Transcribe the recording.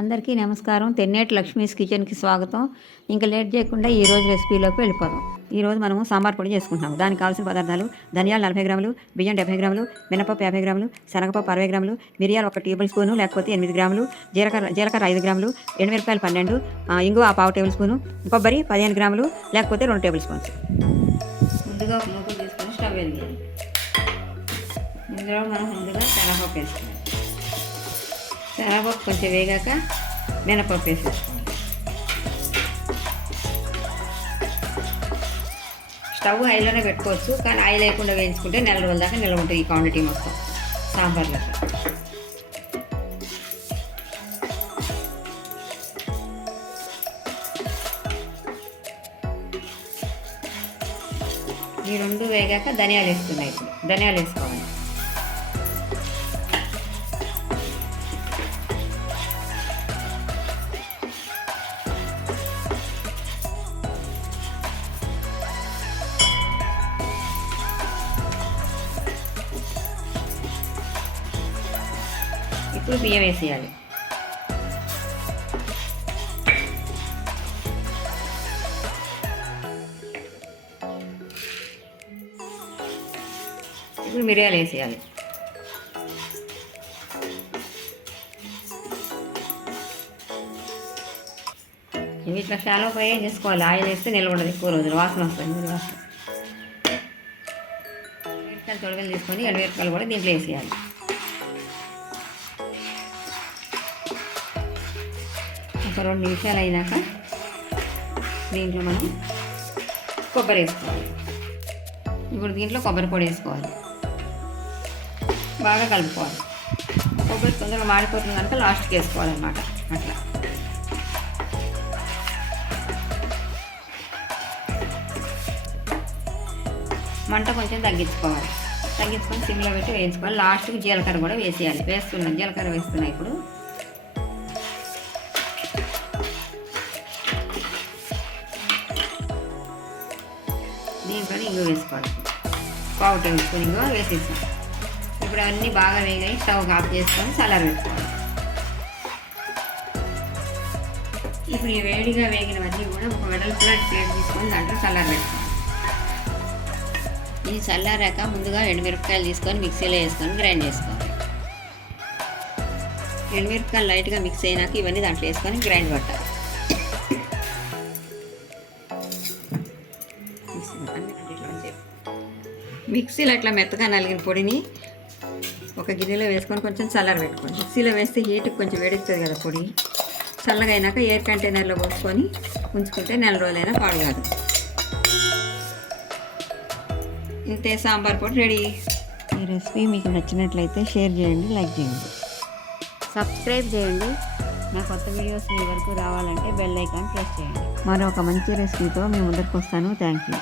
అందరికీ నమస్కారం. తెన్నేటి లక్ష్మీస్ కిచెన్‌కి స్వాగతం. ఇంకా లేట్ చేయకుండా ఈరోజు రెసిపీలోకి వెళ్ళిపోదాం. ఈరోజు మనము సాంబార్ పొడి చేసుకుంటున్నాము. దానికి కావాల్సిన పదార్థాలు: ధనియాలు 40 గ్రాములు, బియ్యం 70 గ్రాములు, మినపప్పు 50 గ్రాములు, శనగపప్పు 60 గ్రాములు, మిరియాలు 1 టేబుల్ స్పూను లేకపోతే 8 గ్రాములు, జీలకర్ర 5 గ్రాములు, ఎండుమిరపకాయలు 12, ఇంగువ 1/2 టేబుల్ స్పూను, కొబ్బరి 15 గ్రాములు లేకపోతే 2 టేబుల్ స్పూన్స్. ముందుగా ఒక మూకుడు తీసుకొని స్టవ్ వెలిగించాలి. ఇందులో మనం ముందుగా శనగపప్పు వేసుకోవాలి. శనగపప్పు కొంచెం వేగాక మినపప్పు వేసేసుకోవాలి. స్టవ్ హైలోనే పెట్టుకోవచ్చు, కానీ ఆయిల్ లేకుండా వేయించుకుంటే నెల రోజుల దాకా నిల్వ ఉంటుంది ఈ క్వాంటిటీ మొత్తం సాంబార్లోకి. ఈ రెండు వేగాక ధనియాలు వేస్తున్నాయి. ఇప్పుడు ధనియాలు వేసుకోవాలి. ఇప్పుడు బియ్యం వేసేయాలి. ఇప్పుడు మిరియాలు వేసేయాలి. ఇవి ఇట్లా షాలో ఫ్రై చేసుకోవాలి. ఆయిల్ వేస్తే నిల్వ ఉండదు ఎక్కువ రోజులు, వాసన వస్తుంది. మీరు వాసన మిరపకాయలు తొడగలు తీసుకొని ఎండుమిరపకాయలు కూడా దీంట్లో వేసేయాలి. ఒక 2 నిమిషాలు అయినాక దీంట్లో మనం కొబ్బరి వేసుకోవాలి. ఇప్పుడు దీంట్లో కొబ్బరి పొడి వేసుకోవాలి. బాగా కలుపుకోవాలి. కొబ్బరి తొందరగా మాడిపోతుంది కనుక లాస్ట్కి వేసుకోవాలన్నమాట. అట్లా మంట కొంచెం తగ్గించుకొని సిమ్లో పెట్టి వేయించుకోవాలి. లాస్ట్కి జీలకర్ర కూడా వేసేయాలి. జీలకర్ర వేస్తున్నా. ఇప్పుడు దీంట్లో ఇంగువ వేసుకోవాలి. 1/4 టేబుల్ స్పూన్ ఇంగువ వేసేసాం. ఇప్పుడు అవన్నీ బాగా వేగాయి. స్టవ్ ఆఫ్ చేసుకొని చల్లార పెట్టుకోవాలి. ఇప్పుడు ఈ వేడిగా వేగినవన్నీ కూడా ఒక వెడల్పుల ప్లేట్ తీసుకొని దాంట్లో చల్లార పెట్టుకోవాలి. ఇది చల్లారాక ముందుగా ఎండుమిరపకాయలు తీసుకొని మిక్సీలో వేసుకొని గ్రైండ్ చేసుకోవాలి. ఎండుమిరపకాయలు లైట్గా మిక్స్ అయినాక ఇవన్నీ దాంట్లో వేసుకొని గ్రైండ్ పట్టాలి. మిక్సీలో అట్లా మెత్తగా నలిగిన పొడిని ఒక గిన్నెలో వేసుకొని కొంచెం చల్లార పెట్టుకోండి. మిక్సీలో వేస్తే హీట్కి కొంచెం వేడిస్తుంది కదా పొడి. చల్లగా అయినాక ఎయిర్ కంటైనర్లో పోసుకొని ఉంచుకుంటే నెల రోజులైనా పాడు కాదు. ఇంతే, సాంబార్ పొడి రెడీ. ఈ రెసిపీ మీకు నచ్చినట్లయితే షేర్ చేయండి, లైక్ చేయండి, సబ్స్క్రైబ్ చేయండి. నా కొత్త వీడియోస్ మీ వరకు రావాలంటే బెల్ ఐకాన్ ప్రెస్ చేయండి. మరొక మంచి రెసిపీతో మీ ముందరికి వస్తాను. Thank you.